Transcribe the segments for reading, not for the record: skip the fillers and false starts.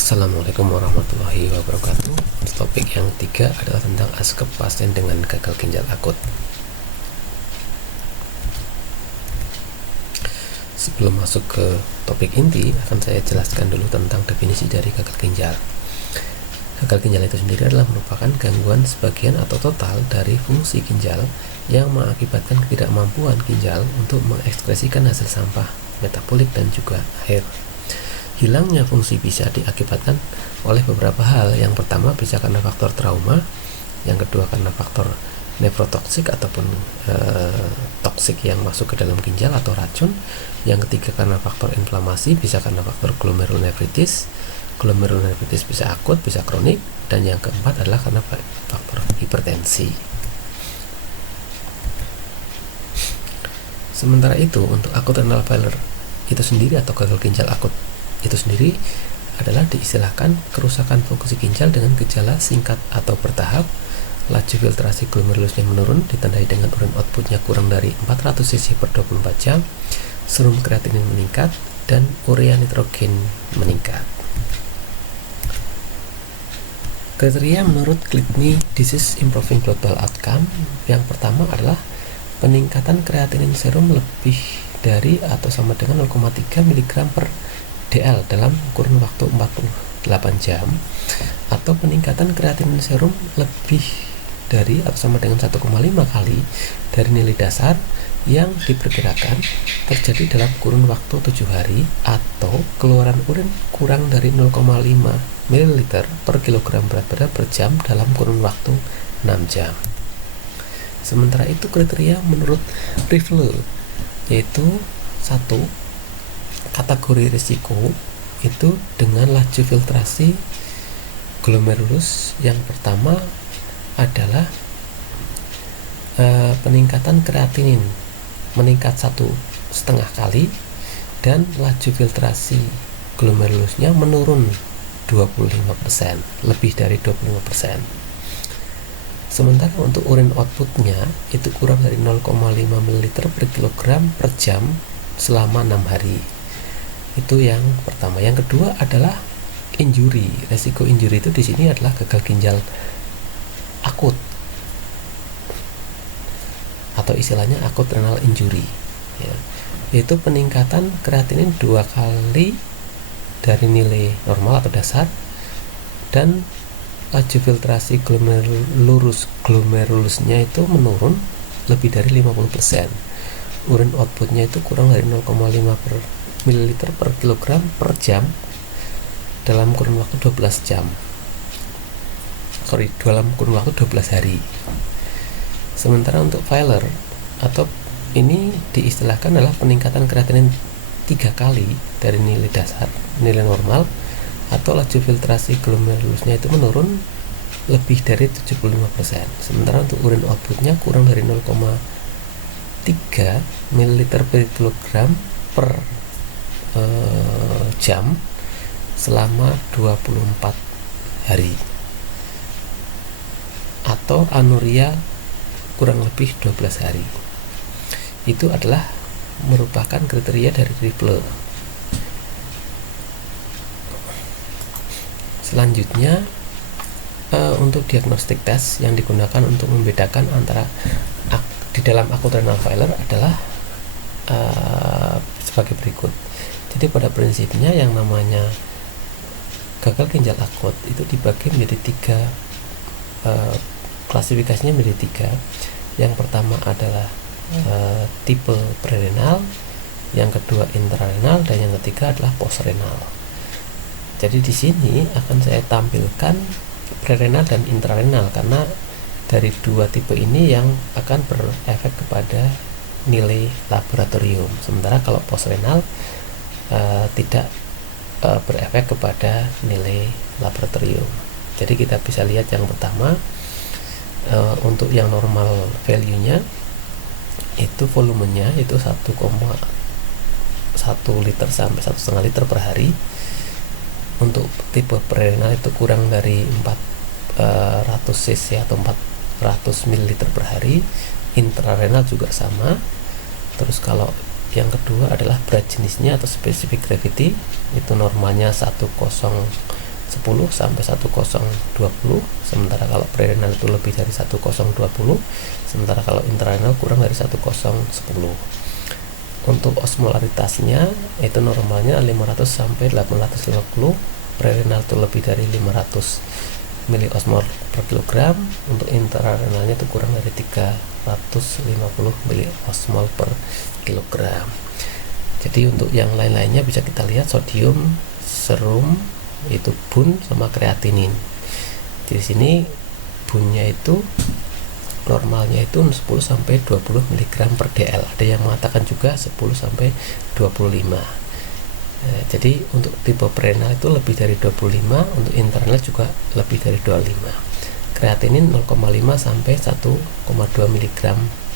Assalamualaikum warahmatullahi wabarakatuh. Topik yang ketiga adalah tentang ASKEP pasien dengan gagal ginjal akut. Sebelum masuk ke topik inti, akan saya jelaskan dulu tentang definisi dari gagal ginjal. Gagal ginjal itu sendiri adalah merupakan gangguan sebagian atau total dari fungsi ginjal yang mengakibatkan ketidakmampuan ginjal untuk mengekskresikan hasil sampah metabolik dan juga air. Hilangnya fungsi bisa diakibatkan oleh beberapa hal. Yang pertama bisa karena faktor trauma, yang kedua karena faktor nefrotoksik ataupun toksik yang masuk ke dalam ginjal atau racun, yang ketiga karena faktor inflamasi, bisa karena faktor glomerulonefritis. Glomerulonefritis bisa akut, bisa kronik, dan yang keempat adalah karena faktor hipertensi. Sementara itu, untuk akut renal failure itu sendiri atau gagal ginjal akut itu sendiri adalah diistilahkan kerusakan fungsi ginjal dengan gejala singkat atau bertahap, laju filtrasi glomerulusnya menurun ditandai dengan urine outputnya kurang dari 400 cc per 24 jam, serum kreatinin meningkat, dan urea nitrogen meningkat. Kriteria menurut Kidney Disease Improving Global Outcome yang pertama adalah peningkatan kreatinin serum lebih dari atau sama dengan 0,3 mg per DL dalam kurun waktu 48 jam, atau peningkatan kreatinin serum lebih dari atau sama dengan 1,5 kali dari nilai dasar yang diperkirakan terjadi dalam kurun waktu 7 hari, atau keluaran urin kurang dari 0,5 ml per kilogram berat badan per jam dalam kurun waktu 6 jam. Sementara itu kriteria menurut Rivle yaitu 1. Kategori risiko itu dengan laju filtrasi glomerulus yang pertama adalah peningkatan kreatinin meningkat 1,5 kali dan laju filtrasi glomerulusnya menurun 25%, lebih dari 25%. Sementara untuk urine outputnya itu kurang dari 0,5 ml per kilogram per jam selama 6 hari. Itu yang pertama. Yang kedua adalah injury. Resiko injury itu di sini adalah gagal ginjal akut atau istilahnya akut renal injury, ya. Yaitu peningkatan kreatinin 2 kali dari nilai normal atau dasar, dan laju filtrasi glomerulusnya itu menurun lebih dari 50%. Urine outputnya itu kurang dari 0,5 ml per kilogram per jam dalam kurun waktu 12 jam. Dalam kurun waktu 12 hari. Sementara untuk failure atau ini diistilahkan adalah peningkatan kreatinin 3 kali dari nilai dasar, nilai normal, atau laju filtrasi glomerulusnya itu menurun lebih dari 75%. Sementara untuk urine outputnya kurang dari 0,3 ml per kilogram per jam selama 24 hari, atau anuria kurang lebih 12 hari. Itu adalah merupakan kriteria dari Rivle. Selanjutnya untuk diagnostik tes yang digunakan untuk membedakan antara di dalam akut renal failure adalah sebagai berikut. Jadi pada prinsipnya yang namanya gagal ginjal akut itu dibagi menjadi 3, klasifikasinya menjadi 3. Yang pertama adalah tipe prerenal, yang kedua intrarenal, dan yang ketiga adalah postrenal. Jadi di sini akan saya tampilkan prerenal dan intrarenal karena dari 2 tipe ini yang akan berefek kepada nilai laboratorium. Sementara kalau postrenal tidak berefek kepada nilai laboratorium. Jadi kita bisa lihat yang pertama, untuk yang normal value-nya itu volumenya itu 1,1 liter sampai 1,5 liter per hari. Untuk tipe prerenal itu kurang dari 400 cc atau 400 ml per hari. Intrarenal juga sama. Terus kalau yang kedua adalah berat jenisnya atau specific gravity, itu normalnya 1,0 10 sampai 1020, sementara kalau prerenal itu lebih dari 1020, sementara kalau intrarenal kurang dari 1010. Untuk osmolaritasnya itu normalnya 500 sampai 850, prerenal itu lebih dari 500 miliosmol per kilogram, untuk intrarenalnya itu kurang dari 350 miliosmol per kilogram. Jadi untuk yang lain-lainnya bisa kita lihat sodium, serum itu bun sama kreatinin. Di sini bunnya itu normalnya itu 10 sampai 20 mg per dl. Ada yang mengatakan juga 10 sampai 25. Jadi untuk tipe prerenal itu lebih dari 25, untuk internal juga lebih dari 25. Kreatinin 0,5 sampai 1,2 mg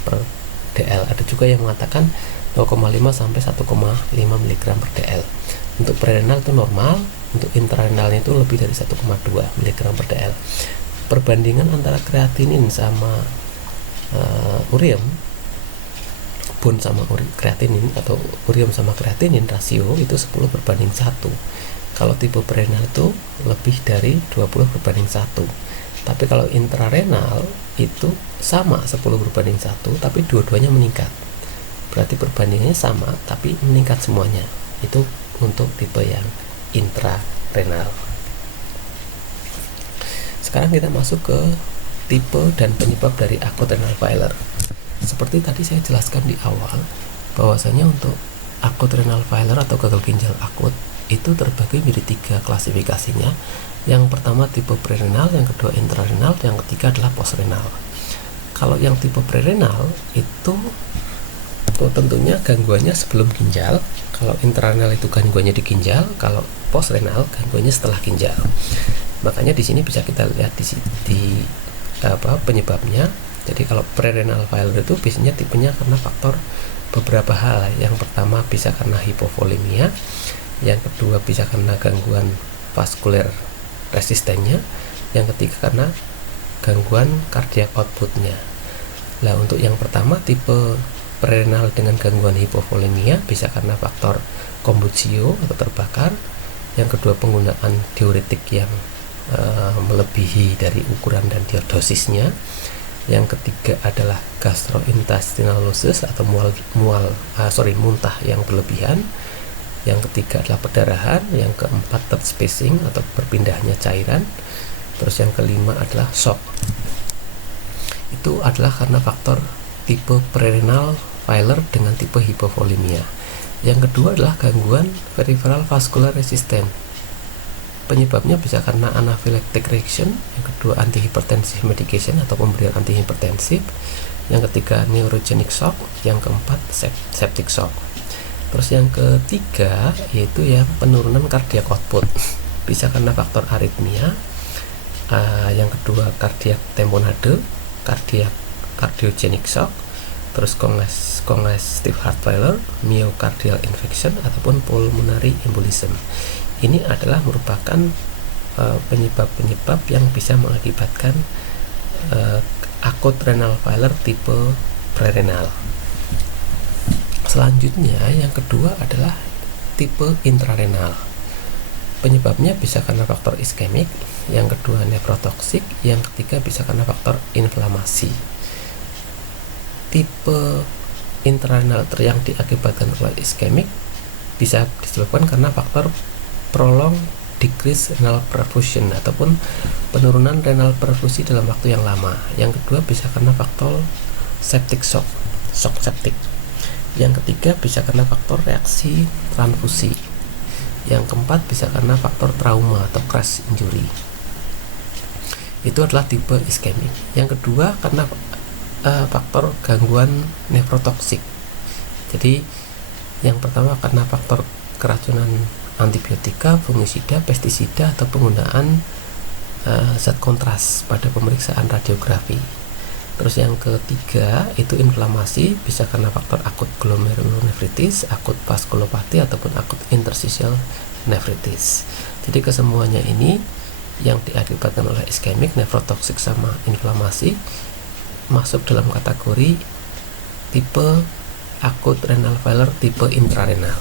per dl. Ada juga yang mengatakan 0,5 sampai 1,5 mg per dl. Untuk prerenal itu normal, untuk intrarenalnya itu lebih dari 1,2 mg per dl. Perbandingan antara kreatinin sama urium, bun sama kreatinin atau urium sama kreatinin, rasio itu 10:1. Kalau tipe prerenal itu lebih dari 20:1. Tapi kalau intrarenal itu sama 10:1, tapi dua-duanya meningkat. Berarti perbandingannya sama tapi meningkat semuanya. Itu untuk tipe yang intrarenal. Sekarang kita masuk ke tipe dan penyebab dari akut renal failure. Seperti tadi saya jelaskan di awal, bahwasanya untuk akut renal failure atau gagal ginjal akut itu terbagi menjadi 3 klasifikasinya. Yang pertama tipe prerenal, yang kedua intrarenal, yang ketiga adalah postrenal. Kalau yang tipe prerenal itu tentunya gangguannya sebelum ginjal. Kalau intrarenal itu gangguannya di ginjal, kalau postrenal gangguannya setelah ginjal. Makanya di sini bisa kita lihat di penyebabnya. Jadi kalau prerenal failure itu biasanya tipenya karena faktor beberapa hal. Yang pertama bisa karena hipovolemia, yang kedua bisa karena gangguan vaskuler resistennya, yang ketiga karena gangguan cardiac outputnya. Nah, untuk yang pertama tipe prerenal dengan gangguan hipovolemia bisa karena faktor kombusio atau terbakar, yang kedua penggunaan diuretik yang melebihi dari ukuran dan dosisnya, yang ketiga adalah gastrointestinalosis atau muntah yang berlebihan, yang ketiga adalah perdarahan, yang keempat third spacing atau berpindahnya cairan, terus yang kelima adalah shock. Itu adalah karena faktor tipe prerenal failure dengan tipe hipovolemia. Yang kedua adalah gangguan peripheral vascular resistant. Penyebabnya bisa karena anaphylactic reaction, yang kedua antihipertensive medication atau pemberian antihipertensif, yang ketiga neurogenic shock, yang keempat septic shock. Terus yang ketiga yaitu ya penurunan cardiac output, bisa karena faktor aritmia, yang kedua cardiac tamponade, cardiogenic shock, terus congestive heart failure, myocardial infarction ataupun pulmonary embolism. Ini adalah merupakan penyebab-penyebab yang bisa mengakibatkan akut renal failure tipe prerenal. Selanjutnya yang kedua adalah tipe intrarenal. Penyebabnya bisa karena faktor iskemik, yang kedua nefrotoksik, yang ketiga bisa karena faktor inflamasi. Tipe intrarenal yang diakibatkan oleh iskemik bisa disebabkan karena faktor prolong decrease renal perfusion ataupun penurunan renal perfusi dalam waktu yang lama. Yang kedua bisa karena faktor septic shock septic. Yang ketiga bisa karena faktor reaksi transfusi. Yang keempat bisa karena faktor trauma atau crash injury. Itu adalah tipe iskemik. Yang kedua karena faktor gangguan nefrotoksik. Jadi yang pertama karena faktor keracunan antibiotika, fungisida, pestisida atau penggunaan zat kontras pada pemeriksaan radiografi. Terus yang ketiga itu inflamasi, bisa karena faktor akut glomerulonefritis, akut vaskulopati ataupun akut interstitial nefritis. Jadi kesemuanya ini yang diakibatkan oleh iskemik, nefrotoksik sama inflamasi masuk dalam kategori tipe akut renal failure tipe intrarenal.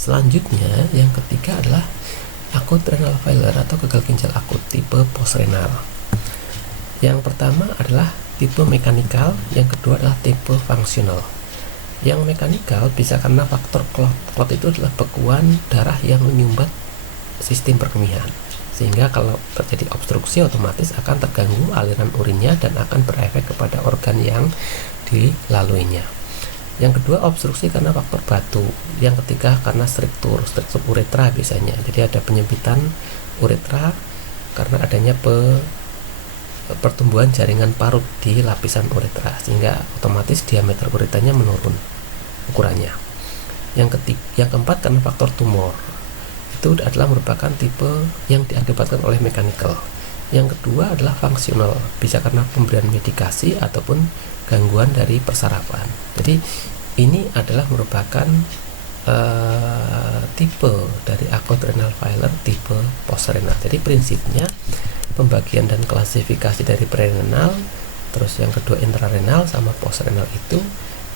Selanjutnya yang ketiga adalah Akut renal failure atau gagal ginjal akut tipe postrenal. Yang pertama adalah tipe mekanikal, yang kedua adalah tipe fungsional. Yang mekanikal bisa karena faktor clot. Clot itu adalah bekuan darah yang menyumbat sistem perkemihan, sehingga kalau terjadi obstruksi otomatis akan terganggu aliran urinnya dan akan berefek kepada organ yang dilaluinya. Yang kedua, obstruksi karena faktor batu. Yang ketiga karena struktur uretra biasanya. Jadi ada penyempitan uretra karena adanya pertumbuhan jaringan parut di lapisan uretra, sehingga otomatis diameter uretranya menurun ukurannya. Yang keempat karena faktor tumor. Itu adalah merupakan tipe yang diakibatkan oleh mekanikal. Yang kedua adalah fungsional, bisa karena pemberian medikasi ataupun gangguan dari persarafan. Jadi ini adalah merupakan tipe dari acute renal failure tipe postrenal. Jadi prinsipnya pembagian dan klasifikasi dari prerenal, terus yang kedua intrarenal sama postrenal itu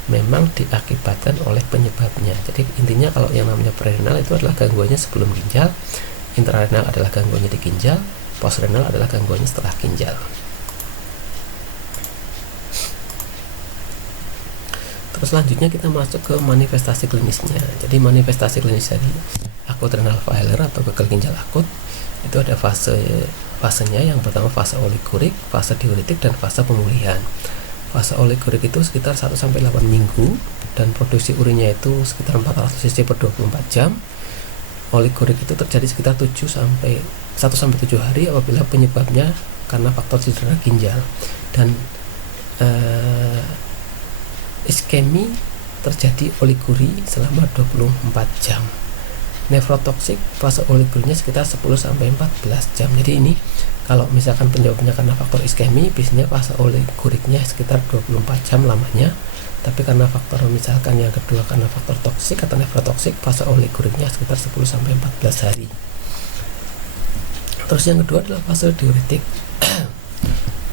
memang diakibatkan oleh penyebabnya. Jadi intinya kalau yang namanya prerenal itu adalah gangguannya sebelum ginjal, intrarenal adalah gangguannya di ginjal, postrenal adalah gangguannya setelah ginjal. Terus selanjutnya kita masuk ke manifestasi klinisnya. Jadi manifestasi klinis dari acute renal failure atau gagal ginjal akut itu ada fasenya. Yang pertama fase oligurik, fase diuretik, dan fase pemulihan. Fase oligurik itu sekitar 1-8 minggu dan produksi urinnya itu sekitar 400 cc per 24 jam. Oligurik itu terjadi sekitar 1-7 hari apabila penyebabnya karena faktor cedera ginjal, dan iskemi terjadi oliguri selama 24 jam. Nefrotoksik fase oligurinya sekitar 10-14 jam. Jadi ini kalau misalkan penyebabnya karena faktor iskemi, biasanya fase oliguriknya sekitar 24 jam lamanya. Tapi karena faktor misalkan yang kedua karena faktor toksik atau nefrotoksik, fase oliguriknya sekitar 10-14 hari. Terus yang kedua adalah fase diuretik.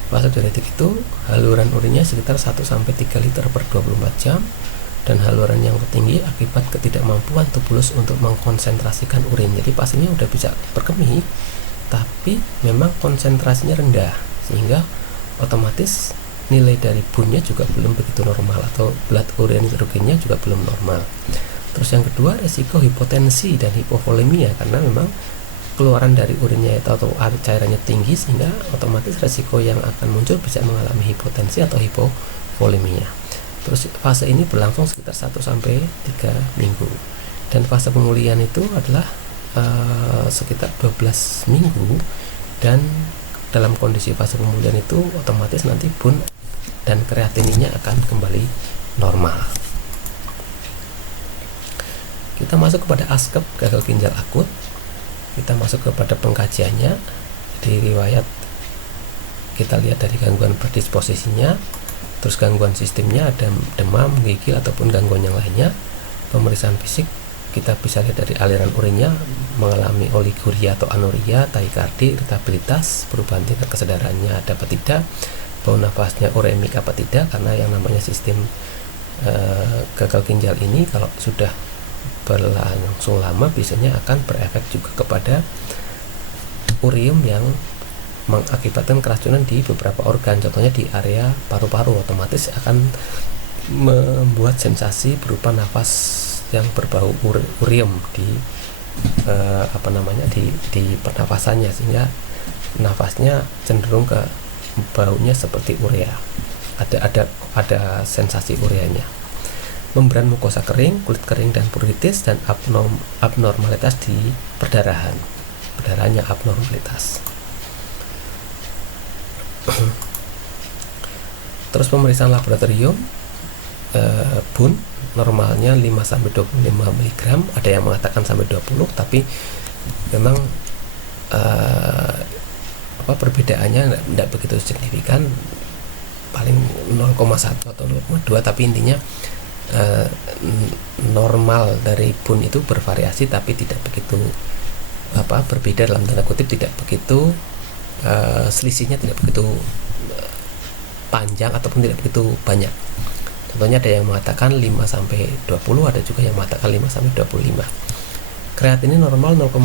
Fase diuretik itu haluran urinnya sekitar 1-3 liter per 24 jam, dan haluran yang tinggi akibat ketidakmampuan tubulus untuk mengkonsentrasikan urin. Jadi pasiennya udah bisa berkemih, tapi memang konsentrasinya rendah, sehingga otomatis nilai dari bunnya juga belum begitu normal, atau blood urin hidrogennya juga belum normal. Terus yang kedua resiko hipotensi dan hipovolemia, karena memang keluaran dari urinnya atau cairannya tinggi, sehingga otomatis resiko yang akan muncul bisa mengalami hipotensi atau hipovolemia. Terus fase ini berlangsung sekitar 1-3 minggu, dan fase pemulihan itu adalah sekitar 12 minggu, dan dalam kondisi fase pemulihan itu otomatis nanti bun dan kreatininnya akan kembali normal. Kita masuk kepada ASKEP gagal ginjal akut. Kita masuk kepada pengkajiannya. Di riwayat kita lihat dari gangguan predisposisinya, terus gangguan sistemnya, ada demam, gigil ataupun gangguan yang lainnya. Pemeriksaan fisik kita bisa lihat dari aliran urinnya mengalami oliguria atau anuria, tahikardi, iritabilitas, perubahan tingkat kesadarannya ada apa tidak, bau nafasnya uremik apa tidak, karena yang namanya sistem gagal ginjal ini kalau sudah berlangsung lama biasanya akan berefek juga kepada urium yang mengakibatkan keracunan di beberapa organ, contohnya di area paru-paru, otomatis akan membuat sensasi berupa nafas yang berbau urium di di pernafasannya, sehingga nafasnya cenderung ke baunya seperti urea, ada sensasi ureanya. Membran mukosa kering, kulit kering dan pruritus, dan abnormalitas di perdarahannya abnormalitas. Terus pemeriksaan laboratorium, bun normalnya 5-25 mg, ada yang mengatakan sampai 20, tapi memang perbedaannya tidak begitu signifikan, paling 0,1 atau 0,2, tapi intinya normal dari bun itu bervariasi, tapi tidak begitu berbeda dalam tanda kutip, tidak begitu selisihnya tidak begitu panjang ataupun tidak begitu banyak. Contohnya ada yang mengatakan 5-20, ada juga yang mengatakan 5-25. kreatinin normal 0,5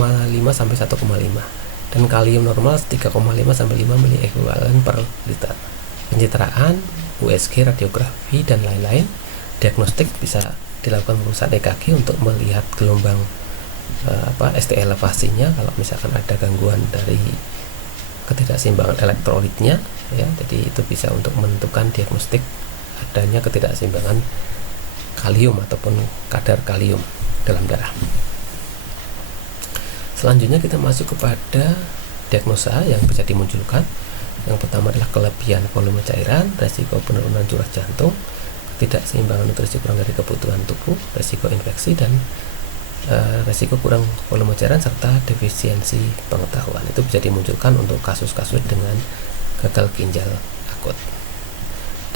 sampai 1,5 dan kalium normal 3,5 sampai 5 mili ekuivalen per liter. Pencitraan, USG, radiografi dan lain-lain. Diagnostik bisa dilakukan pemeriksaan EKG untuk melihat gelombang ST elevasinya kalau misalkan ada gangguan dari ketidakseimbangan elektrolitnya ya. Jadi itu bisa untuk menentukan diagnostik adanya ketidakseimbangan kalium ataupun kadar kalium dalam darah. Selanjutnya kita masuk kepada diagnosa yang bisa dimunculkan. Yang pertama adalah kelebihan volume cairan, resiko penurunan curah jantung, ketidakseimbangan nutrisi kurang dari kebutuhan tubuh, resiko infeksi, dan resiko kurang volume cairan serta defisiensi pengetahuan. Itu bisa dimunculkan untuk kasus-kasus dengan gagal ginjal akut.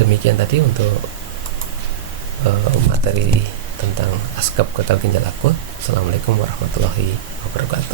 Demikian tadi untuk materi tentang ASKAP gagal ginjal akut. Assalamualaikum warahmatullahi wabarakatuh.